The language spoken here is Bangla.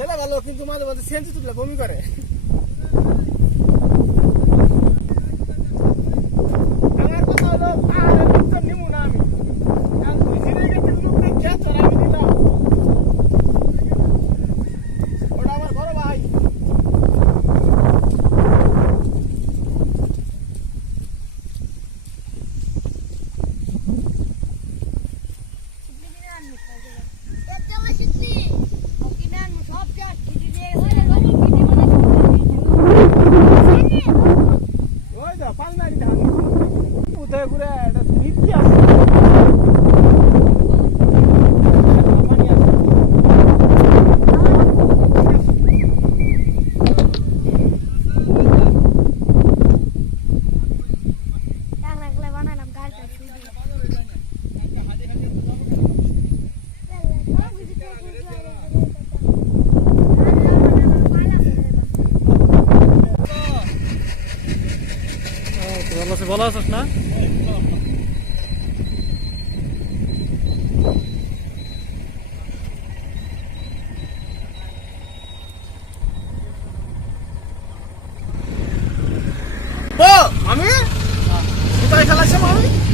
ছেলে ভালো কিন্তু মাঝে মাঝে সেন্সি তুলে বমি করে। আমার কথা হলো পাহাড়ের উত্তর নিমু না আমি, তুই ছিঁড়ে গেছিস লোককে খেয়ে তোর আমি দিলাম, ওটা আমার বড় ভাই। ভালো আছিস না? আমি কোথায় খেলাছিলাম আমি?